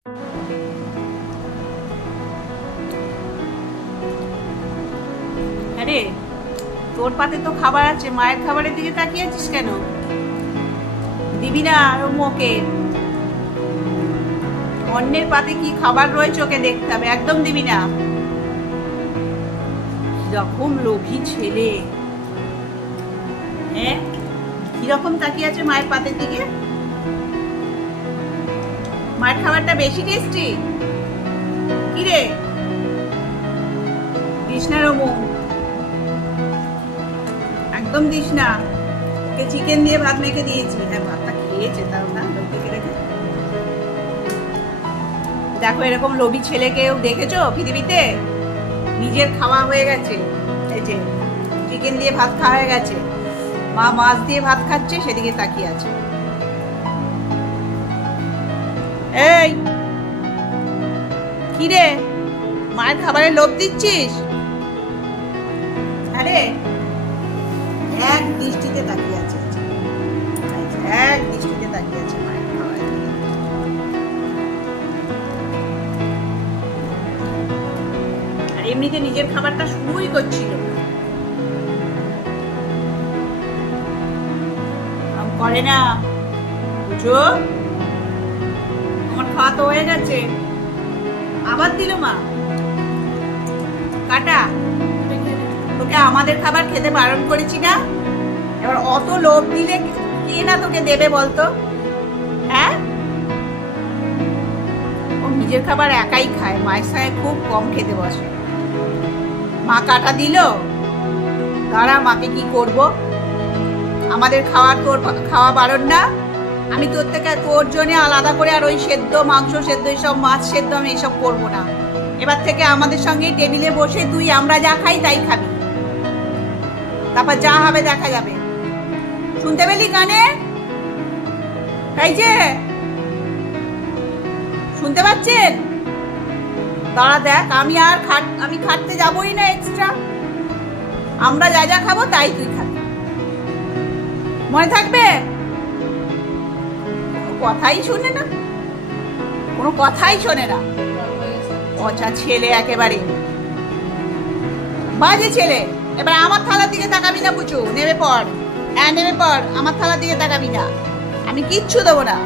আরে তোর পাতে তো খাবার আছে, মায়ের খাবারের দিকে তাকিয়ে আছিস কেন? দিবি না আর ওকে? অন্যের পাতে কি খাবার রয়েছে ওকে দেখতে হবে, একদম দিবি না। কিরকম লোভী ছেলে, হ্যাঁ? কিরকম তাকিয়ে আছে মায়ের পাতের দিকে? মায়ের খাবারটা বেশি টেস্টি কি রে? দিস না রমু, একদম দিস না। ওকে চিকেন দিয়ে ভাত মেখে দিয়েছি। হ্যাঁ, ভাতটা খেয়েছে তাও না, দেখে রেখে। দেখো, এরকম লোভী ছেলে কেউ দেখেছো পৃথিবীতে? নিজের খাওয়া হয়ে গেছে, এই যে চিকেন দিয়ে ভাত খাওয়া হয়ে গেছে, মা মাছ দিয়ে ভাত খাচ্ছে, সেদিকে তাকিয়ে আছে। এই কি রে, মায়ের খাবারে লোভ দিচ্ছিস? আরে এক দৃষ্টিতে তাকিয়ে আছে, এক দৃষ্টিতে তাকিয়ে আছে মায়ের খাবারের দিকে। আর এমনিতে নিজের খাবারটা শুরুই করছিল না, করে না, বুঝো? আমার খাওয়া তো হয়ে গেছে, আবার দিল মা কাটা। তোকে আমাদের খাবার খেতে বারণ করেছি না? এবার অত লোভ দিলে কে না তোকে দেবে বলতো? হ্যাঁ, ও নিজের খাবার একাই খায়, মায়ের সঙ্গে খুব কম খেতে বসে। মা কাটা দিল, দাঁড়া মাকে কি করব। আমাদের তোর খাওয়া বারণ না? আমি তোর থেকে তোর জন্য আলাদা করে আর ওই সেদ্ধ মাংস সেদ্ধ এইসব মাছ সেদ্ধ আমি এইসব করবো না। এবার থেকে আমাদের সঙ্গে টেবিলে বসে তুই আমরা যা খাই তাই খাবি, তারপর যা হবে দেখা যাবে। শুনতে পেলি কানে? এই যে শুনতে পাচ্ছেন? দাঁড়া দেখ, আমি খাটতে যাবই না এক্সট্রা। আমরা যা যা খাবো তাই তুই খাবি, মনে থাকবে? কথাই শোনে না, কোনো কথাই শোনে না, পচা ছেলে একেবারে, বাজে ছেলে। এবার আমার থালার দিকে তাকাবি না, বুঝু? নেমে পড়, হ্যাঁ নেমে পড়, আমার থালার দিকে তাকাবি না, আমি কিচ্ছু দেবো না।